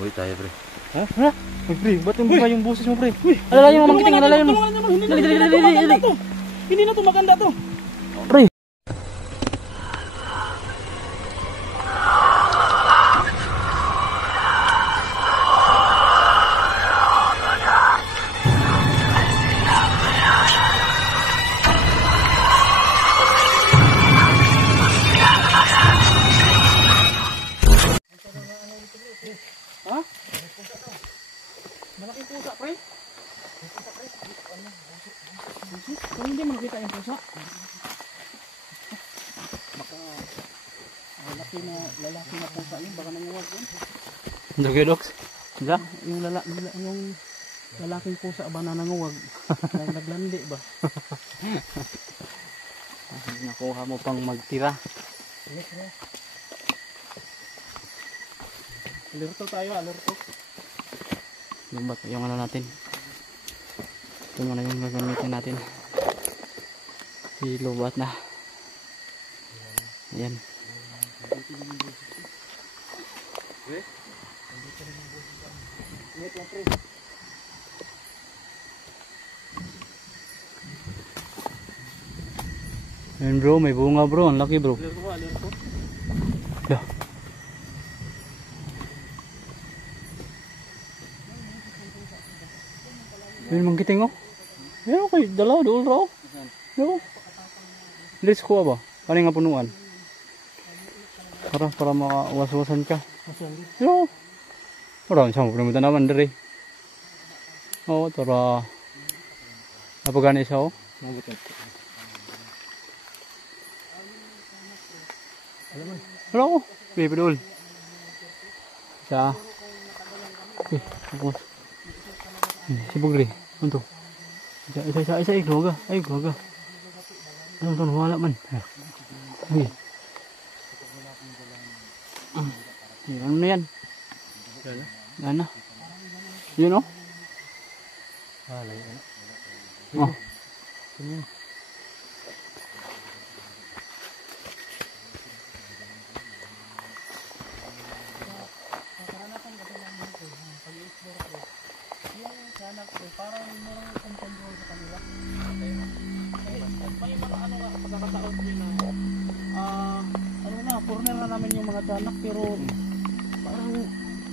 Uy, tayo pre. Ha? Ha? Ay, pre, ba't yung buka yung boses mo, pre? Alalayan mo, magkiting, alalayan mo. Hindi na to maganda to. Pre. Ha? Malaking pusa, pre. Kung hindi makita yung pusa. Baka lalaki na pusa yun, baka nanguwag yun. Jogi dogs. Diba? Yung lalaking pusa ba na nanguwag? Naglandi ba? Nakuha mo pang magtira. Alerto tayo, alerto. Lumbat yung ano natin. Ito muna yung gagamitin natin. Lubat na. Ayan. Ayan bro, may bunga bro. Ang laki bro. Alerto. Yeah. Ayan mang kiting oh. Ayan okay, dalaw doon raw. Yo. Let's kuha ba? Ano nga punuan? Para makawas-wasan ka. Yo. Orang siyang pumunta naman dari. Oh, tara. Apa gani siya oh? Hello, baby doll. Siya. Okay, tapos. Sibuk deh, untuk. Isa ikloga, ikloga. Ano wala man. Hey. Ano na yan? Ano? Yun oh? Wala yan. Oh. Parang merong control sa kanila. May mga ano nga pagkakataon din na ano na, corner na namin yung mga tiyanak pero parang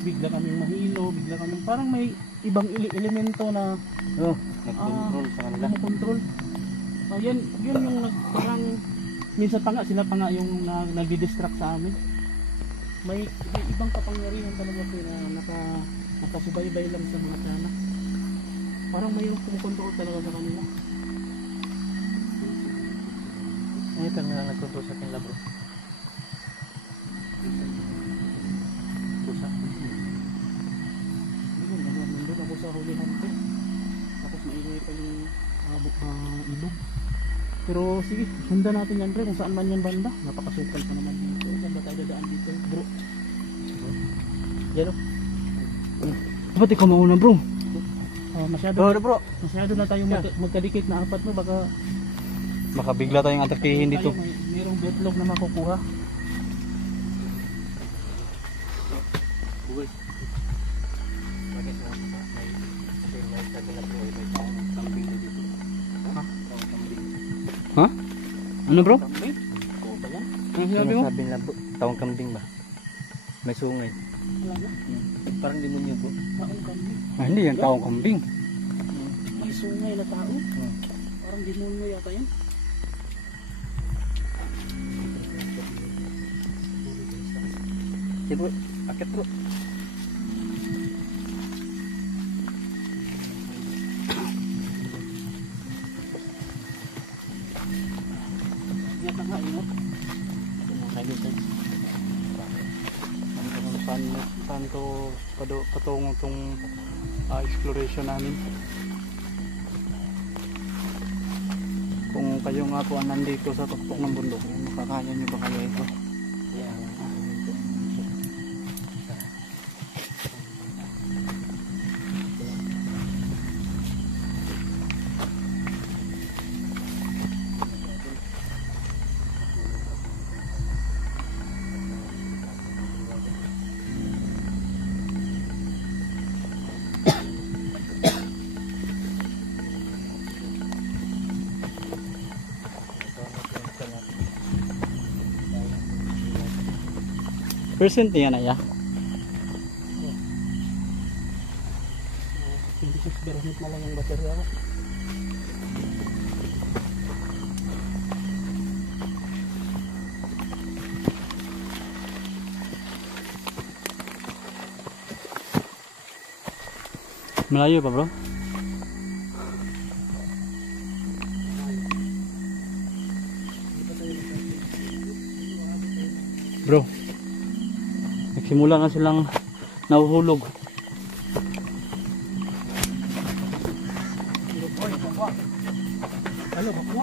bigla kaming mahilo, bigla kaming parang may ibang elemento na Nag-control sa kanila. Control. Yun yung parang minsan pa nga sila pa nga yung nagdi-distract sa amin. May ibang kapangyarihan talaga po na nakasubaybay lang sa mga tiyanak. Parang may kumukontrol talaga sa kanila. Ito na nagkontrol sa kanila bro. Pusa. Nandun ako sa hulihan ko. Tapos maingay pa yung ilog. Pero sige, sundan natin yan pre kung saan man yan banda. Napakasukal pa naman dito. Saan ba tayo dadaan dito bro? Yan o. Ba't ikaw mauna bro? Masyado na tayo magkadikit na apat mo baka bigla tayong atakihin dito. Mayroong betlog na makukuha. Ha? Ano bro? Kambing? Oo ba yan? Ano sinabi mo? Sabi na tawang kambing ba? May sungay. Wala na. Parang demonyo po. Taong kambing. Hindi yan taong kambing. May sungay na tao. Parang demonyo yata yan. Sige bro, akit bro. Ingat na nga, ingat. Saan to patungo tong exploration namin. Kung kayo nga po nandito sa tuktok ng bundok, makakaya nyo ba kaya ito? Percent niya na ya. 26% na lang yung baterya ko. Malayo pa bro. Bro, nagsimula na silang nahuhulog. Ano ba po?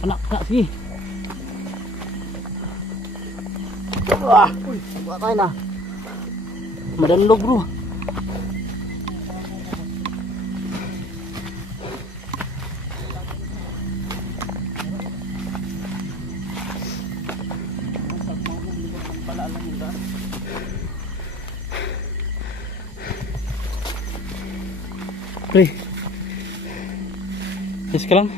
Nak, sige. Wah, tayo na. Madanlog bro. Pre, yes ka lang.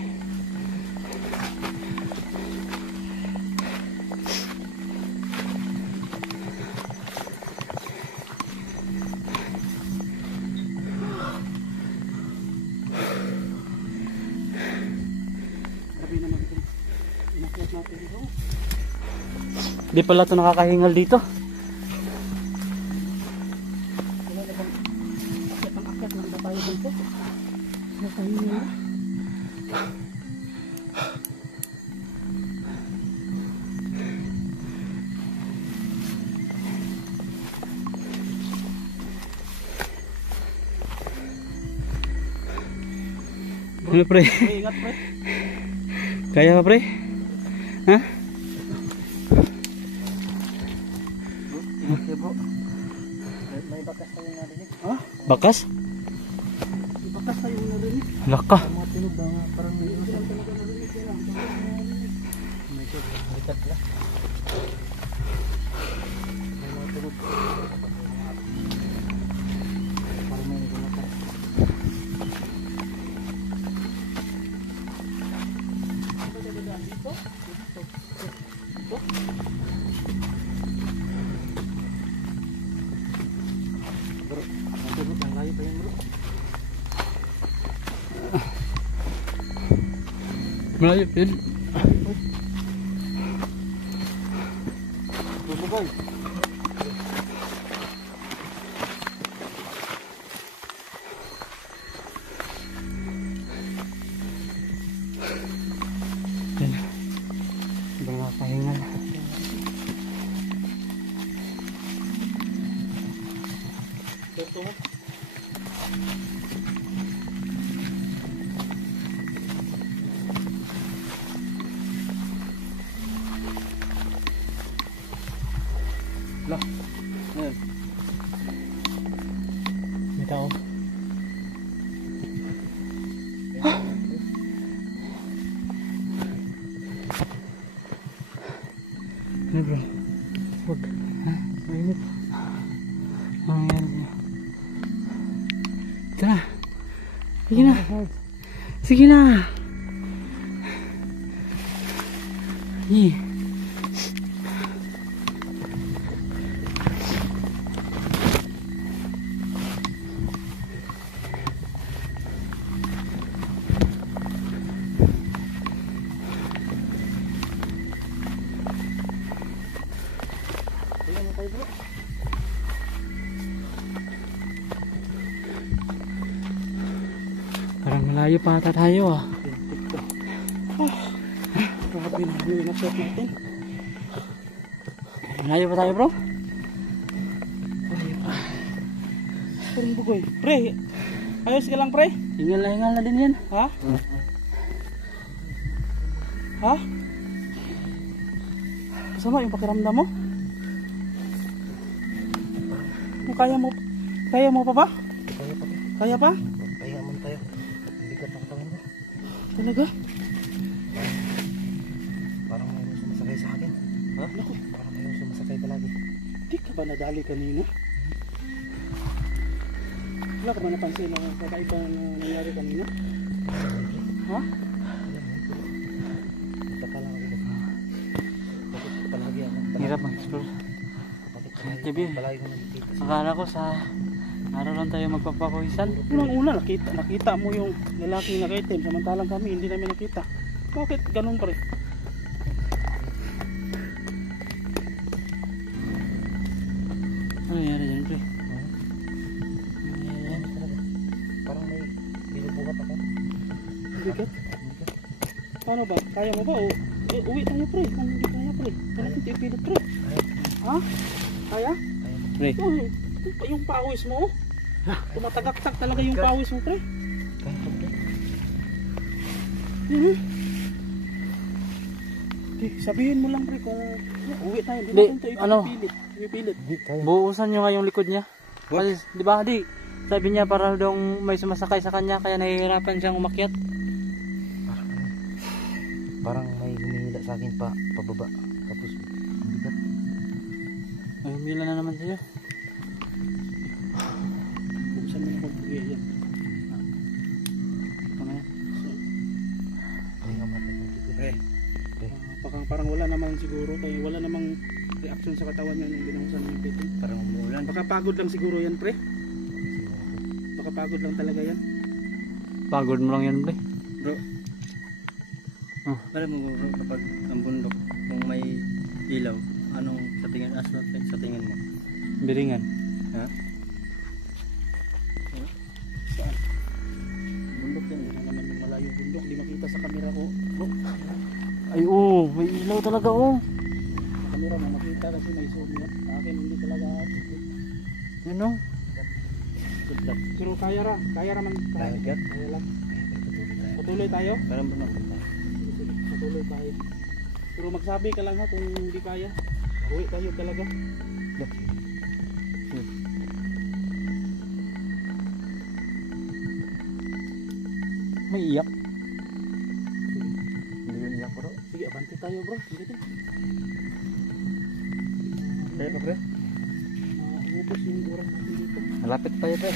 Di pala ito nakakahingal dito. Wala na bang akyat lang ba tayo dito? Nakahinga na. Ano pre? Pre, ingat pre. Kaya pa pre? Ha? Ingat bro. May bakas tayo narinig. Ha? Bakas? Ibakas tayo narinig. Laka. Mga tunog na nga, parang may iwas lang talaga narinig. Medyo balikat lang. May mga tunog. Parang may nagulakan. Bro, nanti bro, yang lain pa yan bro. Malayo yun. Bro, boy. Yan. Sobrang nakahingal. Ito mo. Lah. Ayan. May tao. Ano bro? Huwag. Ha? Mainit. Ang nangyari. Ito na. Sige na. Sige na. Hey. Tingnan mo tayo bro. Parang malayo pa ata tayo ah. Grabe na yung inakyat natin. Malayo pa tayo bro? Parang bugoy. Pre, ayos ka lang pre? Hingal na din yan. Ha? Ha? Kasama yung pakiramdam mo? Kung kaya mo Kaya mo pa ba? Kaya pa. Kaya pa? Pahinga muna tayo. Hindi ka nakatawan mo. Talaga? Parang mayroong sumasakay sa akin. Ha? Naku, Parang mayroong sumasakay palagi. di ka ba nadali kanina? Wala ka ba napansin na kakaiba na nangyari kanina? Ha? Nagtaka lang ako. Bakit palagi ako? Hirap mag-explore. Bakit Gabi. palagi ko nakikita siya? Akala ko sa araw lang tayo magpapakuhisan. Unang-una nakita mo yung lalaking nakaitim samantalang kami hindi namin nakita. Bakit ganun pa rin? Ano nangyari dyan, pre? Parang may binubuhat ako. Bigat? Paano ba? Kaya mo ba? O, uwi tayo pre. Kung hindi kaya pre. Kaya natin ipilit pre. Ha? Kaya? Pre, Oh, yung pawis mo. Tumatagaktak talaga yung pawis mo pre. Kaya ko ba? Di, sabihin mo lang pre kung uwi tayo. Di Di, natin ito ano? ipilit. Hindi, kaya. buusan nyo nga yung likod niya. Kasi, di ba, di? Sabi niya para daw may sumasakay sa kanya kaya nahihirapan siyang umakyat. Parang may humihila sa akin pa pababa. Tapos bigat. Ay, humila na naman siya. Buksan mo na kung uwi yan. Ito na yan. Pahinga muna tayo. Parang wala naman siguro. Kaya wala namang reaction sa katawan niya nung binangusan yung pito. Parang umuulan. Baka pagod lang siguro yan pre. Baka pagod lang talaga yan. Pagod mo lang yan, pre. Bro. Oh. Para mo bro kapag ang bundok kung may ilaw, anong sa tingin sa tingin mo? Biringan. Ha? Saan? Bundok yan. Wala naman yung malayong bundok. Di makita sa kamera ko. Bro, Ay, oo. May ilaw talaga, oo. sa kamera mo makita kasi may zoom yan. Sa akin hindi talaga. Yun, no? Good luck. Pero kaya raman. Kaya. Kaya lang. Patuloy tayo. Parang bundok tayo. Sige, patuloy tayo. Pero magsabi ka lang ha kung hindi kaya. Uwi tayo talaga. May iyak. Hindi yun niya bro. Sige, abante tayo bro. Sige din. Kaya pa pre? Ubus yung oras natin dito. Malapit tayo pre.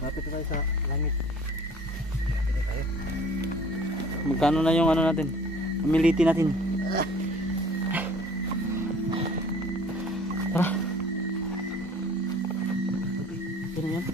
Malapit tayo sa langit. Malapit tayo. Magkano na yung ano natin? Pamiliti natin. Tara. Pero yan.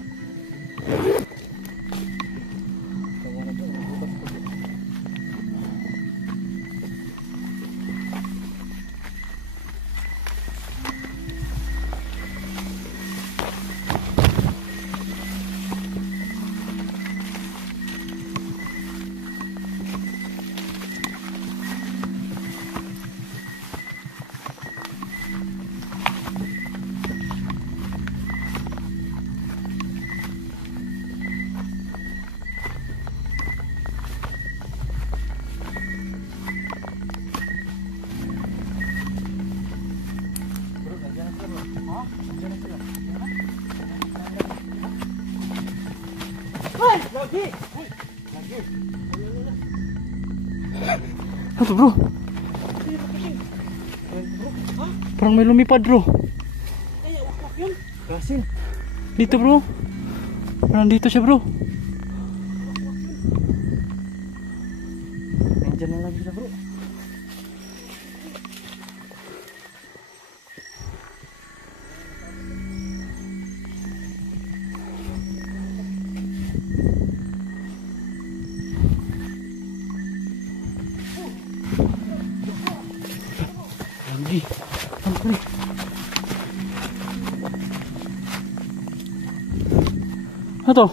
Ano bro? Parang may lumipad bro. Ay, wakwak yun. Kasin. Dito bro. Parang dito siya bro. Nandiyan na lagi siya bro. Lagi. Ano pre? Ano to?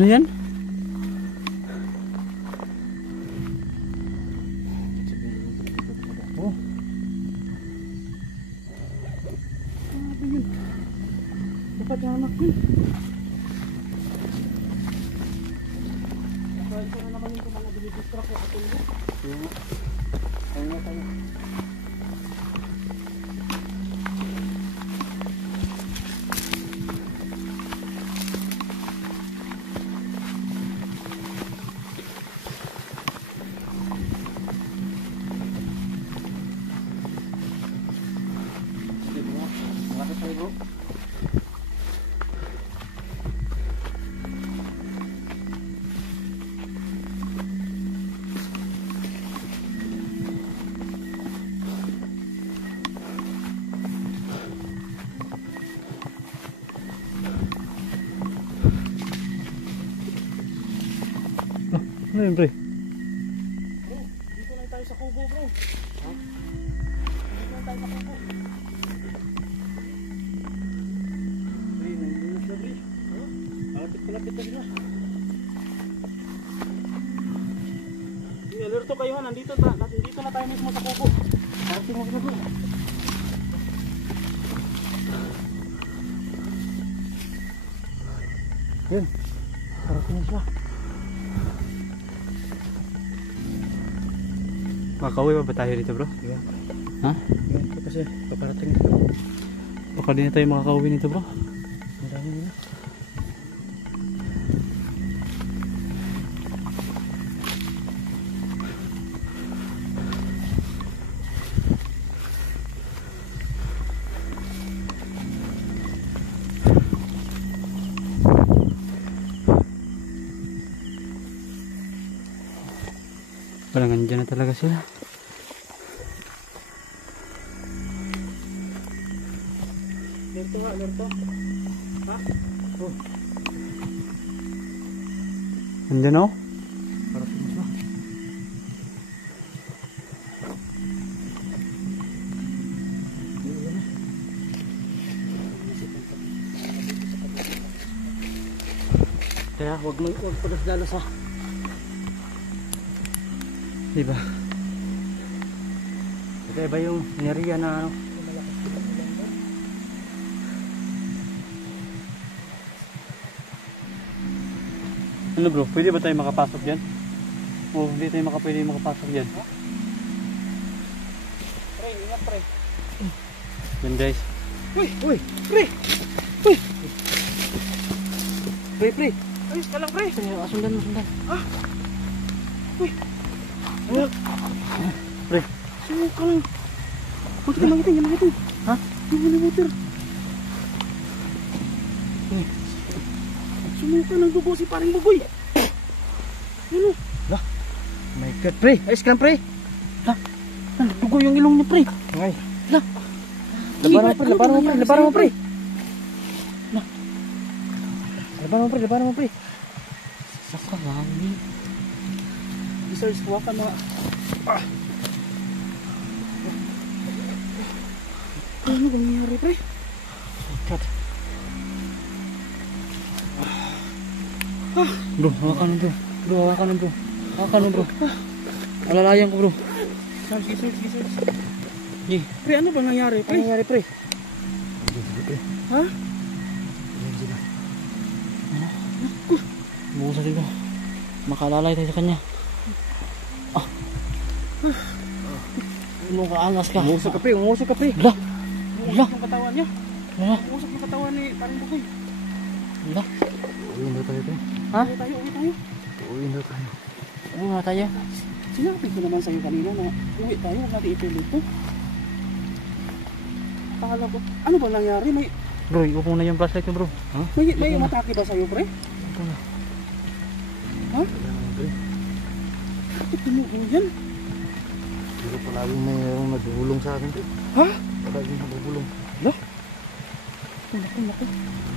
Ano yan? Oh. Ano yun? Dapat yung anak yun. Ito na naman yung mga dinidistract ko sa tulog. Ayun na tayo. Malapit tayo bro. Ano yun, pre? Bro, dito lang tayo sa kubo bro. Ha? Dito lang tayo sa kubo. Pre, nandiyan na pre. Malapit na sila. Alerto kayo ha, nandito na tayo mismo sa kubo. Parating mo sila bro. Yun, parating mo sila. Makauwi pa ba tayo dito, bro? Yeah. Ha? Ito kasi paparating ito. Baka di na tayo makakauwi nito, bro. Marami nila. Parang andyan na talaga sila. Alerto ha, alerto. Ha? Oh, Andyan o? parating mo sila. Kaya huwag padas-dalas ha. Diba? Ito iba yung ineriya na ano. Ano, bro? Pwede ba tayo makapasok dyan? O hindi tayo pwede makapasok dyan? Pre, ingat pre. Yan, guys. Uy, uy, pre. Uy. Pre. Ayos ka lang pre. Sundan mo, sundan. Uy. Pre. Sumo ka lang. Huwag ka magiting. Ha? Yung helicopter. Sumo ka lang, dugo si paring bugoy. Ano? My God, pre. Ayos ka lang, pre. Dugo yung ilong niya pre. Ngay. Labaran mo pre. Labaran mo, pre. Sakarami. Research, huwag ka mga... Ano bang nangyari pre? God. Bro, hawakan mo, bro. Hawakan mo, bro. Alalayan ko, bro. Research. Ye. Pre, ano bang nangyari pre? Ano nangyari, pre? Ha? Bukusan dito. Makalalay tayo sa kanya. Ano ka, angas ka. Umusok ka, pre. Hala. Umusok yung katawan niya. Hala. Umusok yung katawan ni paring bugoy. Hala. Uwiin daw tayo, pre. Ha? Uwi tayo. Uwiin daw tayo. Ano nga tayo? Sinabi ko naman sa'yo kanina na uwi tayo, huwag natin ipilit ito. Akala ko, ano ba nangyari? Bro, ikaw muna yung flashlight ko, bro. Ha? May umatake ba sa'yo, pre? Ikaw na. Ha? Bakit tumuho yan? Pero palaging mayroong nagbubulong sa akin, pre. Ha? Palaging nagbubulong. Naku.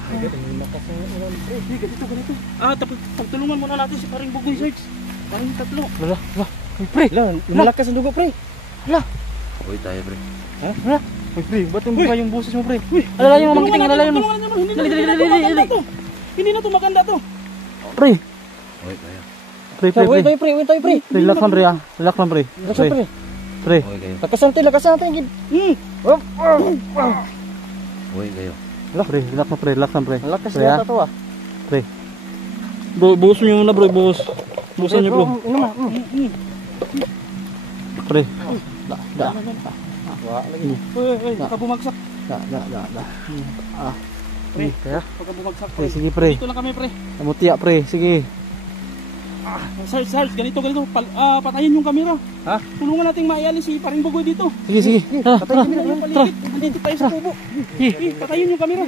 Ay, ang lakas ng ulan, pre. Hey, ganito. Tapos pagtulungan muna natin si paring bugoy, Sarge. Paring tatlo. Hala. Ay, pre. Lumalakas ang dugo, pre. Hala. Uwi tayo, pre. Hala. Ay, pre. Ba't yung ba yung boses mo, pre? Uy, Alalayan mo, magiting. Alalayan mo. Tulungan natin, Dali. Hindi na to maganda to. Pre. Oy, kayo. Pre, pre, Uy, pre. pre, uy, tayo, pre. Relax lang, pre, ah. Relax lang, pre. Relax Pre, lang, pre. pre. Oy, kayo. Lakas natin, gid. Oy, kayo. Pre, relax lang, pre. Relax lang, pre. Lakas Pre, ah. yata to ah. Pre. Bro, buhos nyo muna, bro. Buhos. Buhosan nyo, bro. Inom ah. Pre. Da. Uy, baka bumagsak. Da. Pre, Kaya? baka bumagsak, Pre, pre. sige, pre. Dito lang kami, pre. Namutiya, pre. Sige. Sarge, ganito. Patayin yung camera. Ha? Tulungan nating maialis si Paring Bugoy dito. Sige, sige. Ha, Patayin kami tara. ng paligid. Nandito tayo sa kubo. Patayin yung camera.